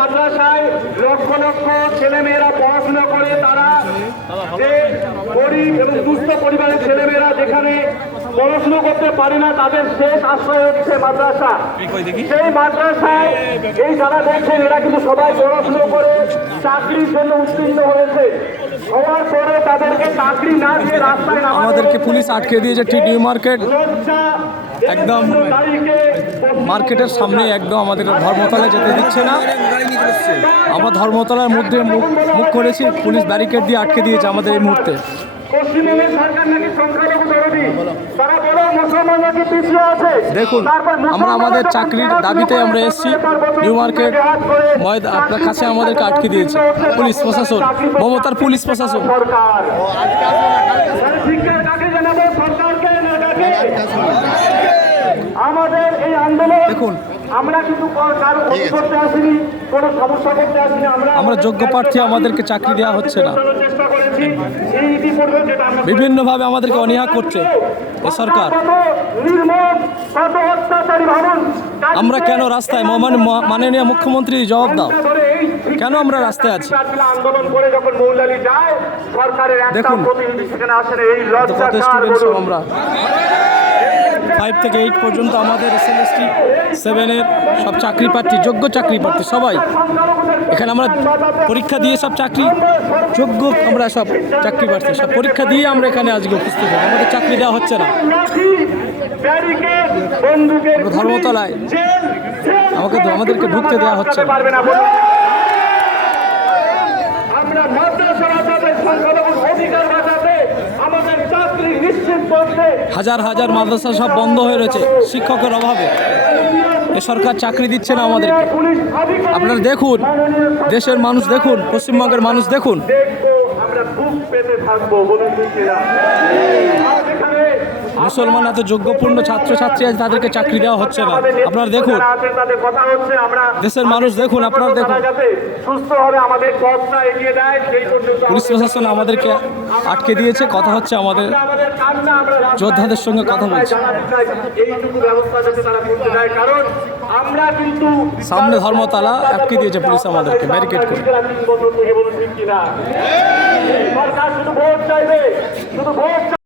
মাদ্রাসায় লক্ষ লক্ষ ছেলেমেয়েরা পড়াশোনা করে, তারা যে গরিব এবং দুস্থ পরিবারের ছেলেমেয়েরা যেখানে পড়াশোনা করতে পারে না, তাদের শেষ আশ্রয় হচ্ছে মাদ্রাসা। সেই মাদ্রাসায় এই যারা দেখছেন এরা কিন্তু সবাই পড়াশোনা করে চাকরির জন্য উত্তীর্ণ হয়েছে। হওয়ার পরে তাদেরকে চাকরি না দিয়ে রাস্তায় আমাদেরকে পুলিশ আটকে দিয়েছে ঠিক নিউ মার্কেট একদম মার্কেটের সামনে, একদম আমাদের ধর্মতলায় যেতে দিচ্ছে না। আমরা ধর্মতলার মধ্যে মুখ করেছি, পুলিশ ব্যারিকেড দিয়ে আটকে দিয়েছে আমাদের এই মুহূর্তে। দেখুন, আমরা আমাদের চাকরির দাবিতে আমরা এসেছি নিউ মার্কেট আপনার কাছে, আমাদেরকে আটকে দিয়েছে পুলিশ প্রশাসন, মমতার পুলিশ প্রশাসন। আমাদের এই আন্দোলন দেখুন, আমরা কিন্তু কারো ক্ষতি করতে আসিনি, কোনো সমস্যা করতে আসিনি। আমরা যোগ্য প্রার্থী, আমাদেরকে চাকরি দেওয়া হচ্ছে না, বিভিন্নভাবে আমাদেরকে অনীহা করছে এ সরকার। আমরা কেন রাস্তায়? মাননীয় মুখ্যমন্ত্রী জবাব দাও, কেন আমরা রাস্তায় আছি? দেখুন, আমরা 5 থেকে 8 পর্যন্ত আমাদের SLST 7-এর সব চাকরি প্রার্থী, যোগ্য চাকরি প্রার্থী সবাই এখানে। আমরা পরীক্ষা দিয়ে সব চাকরি যোগ্য, আমরা সব চাকরি প্রার্থী সব পরীক্ষা দিয়ে আমরা এখানে আজকে উপস্থিত হই। আমাদের চাকরি দেওয়া হচ্ছে না। ধর্মতলায় আমাদেরকে ঢুকতে দেওয়া হচ্ছে না। হাজার হাজার মাদ্রাসা সব বন্ধ হয়ে রয়েছে শিক্ষকের অভাবে। এ সরকার চাকরি দিচ্ছে না আমাদেরকে। আপনারা দেখুন, দেশের মানুষ দেখুন, পশ্চিমবঙ্গের মানুষ দেখুন। মুসলমান এত যোগ্যপূর্ণ ছাত্রছাত্রী আছে, তাদেরকে চাকরি দেওয়া হচ্ছে না। আপনারা দেখুন, দেশের মানুষ দেখুন, আপনারা দেখুন। পুলিশ প্রশাসন আমাদেরকে আটকে দিয়েছে, কথা হচ্ছে আমাদের যোদ্ধাদের সঙ্গে কথা বলছে। সামনে ধর্মতলা আটকে দিয়েছে পুলিশ আমাদেরকে ব্যারিকেড করে।